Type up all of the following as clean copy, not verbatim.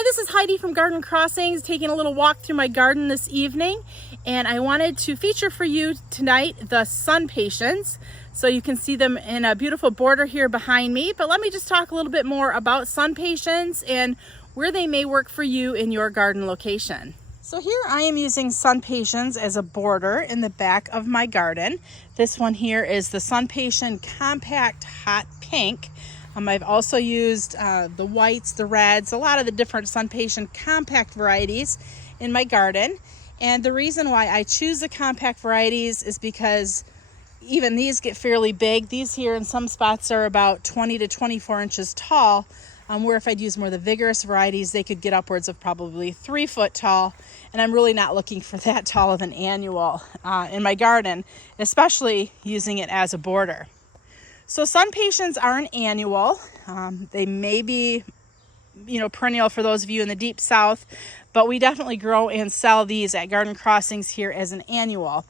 Hi, this is Heidi from Garden Crossings, taking a little walk through my garden this evening, and I wanted to feature for you tonight the sun patience. So you can see them in a beautiful border here behind me, but let me just talk a little bit more about sun patience and where they may work for you in your garden location. So here I am using sun patience as a border in the back of my garden. This one here is the Sun Patience Compact Hot Pink. I've also used the whites, the reds, a lot of the different Sun Patience compact varieties in my garden. And the reason why I choose the compact varieties is because even these get fairly big. These here in some spots are about 20 to 24 inches tall, where if I'd use more of the vigorous varieties, they could get upwards of probably 3 foot tall. And I'm really not looking for that tall of an annual in my garden, especially using it as a border. So sun patience are an annual. They may be, perennial for those of you in the deep south, but we definitely grow and sell these at Garden Crossings here as an annual.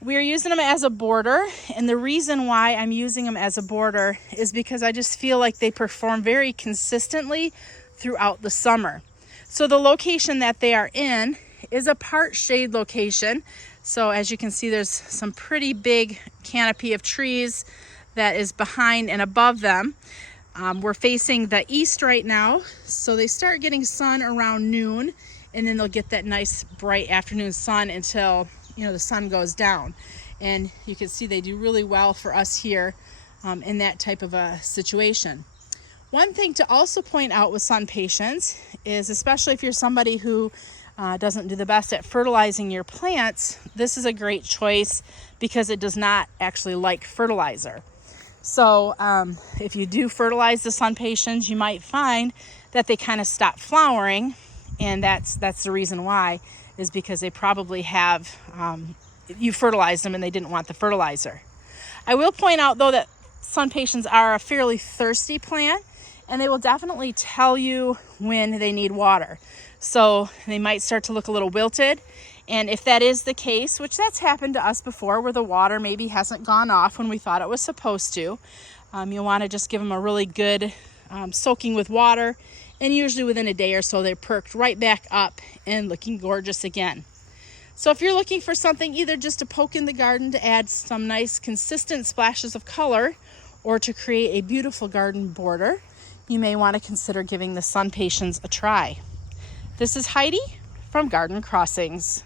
We are using them as a border, and the reason why I'm using them as a border is because I just feel like they perform very consistently throughout the summer. So the location that they are in is a part shade location. So as you can see, there's some pretty big canopy of trees that is behind and above them. We're facing the east right now, so they start getting sun around noon, and then they'll get that nice bright afternoon sun until the sun goes down. And you can see they do really well for us here in that type of a situation. One thing to also point out with sun patience is, especially if you're somebody who doesn't do the best at fertilizing your plants, this is a great choice because it does not actually like fertilizer. So if you do fertilize the sun patience, you might find that they kind of stop flowering, and that's the reason why, is because they probably have you fertilized them and they didn't want the fertilizer. I will point out though that sun patience are a fairly thirsty plant, and they will definitely tell you when they need water. So they might start to look a little wilted. And if that is the case, which that's happened to us before, where the water maybe hasn't gone off when we thought it was supposed to, you'll want to just give them a really good soaking with water. And usually within a day or so, they're perked right back up and looking gorgeous again. So if you're looking for something either just to poke in the garden to add some nice consistent splashes of color, or to create a beautiful garden border, you may want to consider giving the sun patience a try. This is Heidi from Garden Crossings.